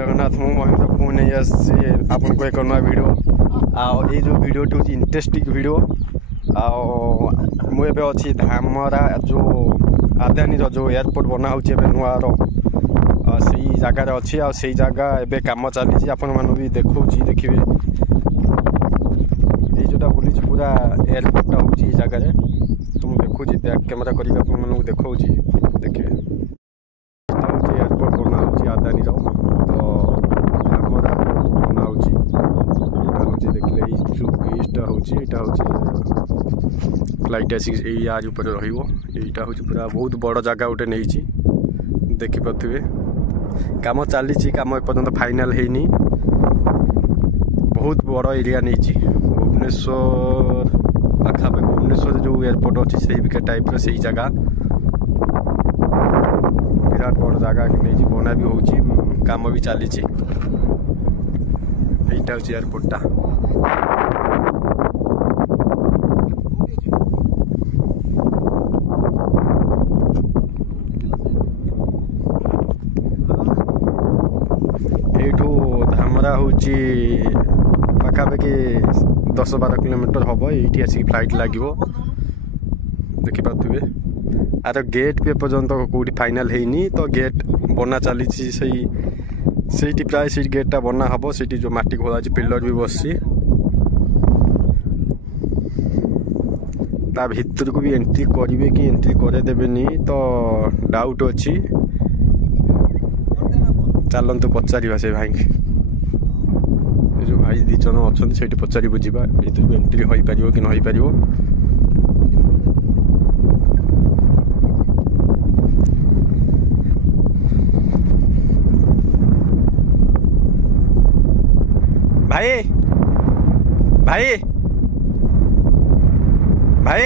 जगन्नाथ मु महेंद्र पुणी नहीं आसी आपन को एक नया वीडियो ये जो वीडियो हूँ इंटरेस्टिंग वीडियो मुझे अच्छी धामरा जो आदानी जो एयरपोर्ट बना हो नुआर से जगार अच्छी आई जगह एवं कम चली आपण मैंने भी देखा देखिए ये जोटा बुली पूरा एयरपोर्टा हो जगार तो मुझे देखुची बैक कैमेरा कर देखा देखिए एयरपोर्ट बना हो आदानी तो धामरा बना हो देखिए ईटा हूँ फ्लाइट आसिक यार ऊपर रहीटा हूँ पूरा बहुत बड़ जगह गोटे नहीं देखिपे काम चली कम एपर्तंत फाइनाल है बहुत बड़ एरिया नहीं भुवनेश्वर पाखापाखि भुवनेश्वर जो एयरपोर्ट अच्छी से टाइप से जगह विराट बड़ जगह नहीं बना भी हो काम भी चली यहीटा हूँ एयरपोर्टा धामरा हूँ पाखापाखि 10-12 किलोमीटर हम ये आसिक फ्लाइट लगे देखिपे आर गेट भी एपर्तंत कौटी फाइनाल है तो गेट बना चली से प्राय से गेटा बना हम से जो माटी खोला पिलर भी बसी ता भीतर को भी एंट्री करेंगे कि एंट्री करदेनि तो डाउट अच्छी चलतु पचार से भाई जो भाई दी जन अच्छा से पचार बुझा भीतर को एंट्री हो पार कि नहीं पार भाई भाई भाई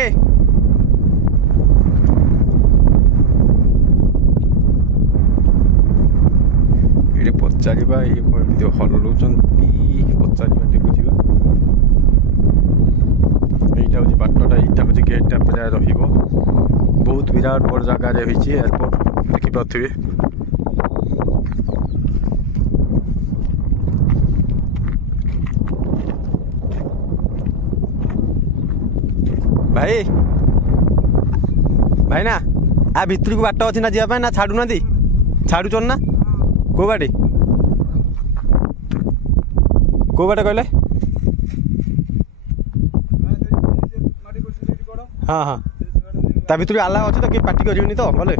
ये पचार ये हलौं पचार बुझा यहीटा हूँ बाटटा यहीटा हूँ गेटा प्राय बहुत विराट बड़ जगार एयरपोर्ट देखिपे भाई भाई ना आ भितर को बाट अच्छी ना जावाई ना छाड़ू ना छाड़ुन ना कौ बाटे कहले हाँ हाँ ता भितर आला अच्छे तो किए पार्टी करेंगे तो भले